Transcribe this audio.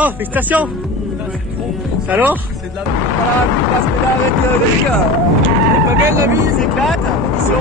Bon, félicitations. Alors? C'est de la vie. Voilà, puis parce que là, avec les gars, on gagne la vie, ils éclatent. Ils sont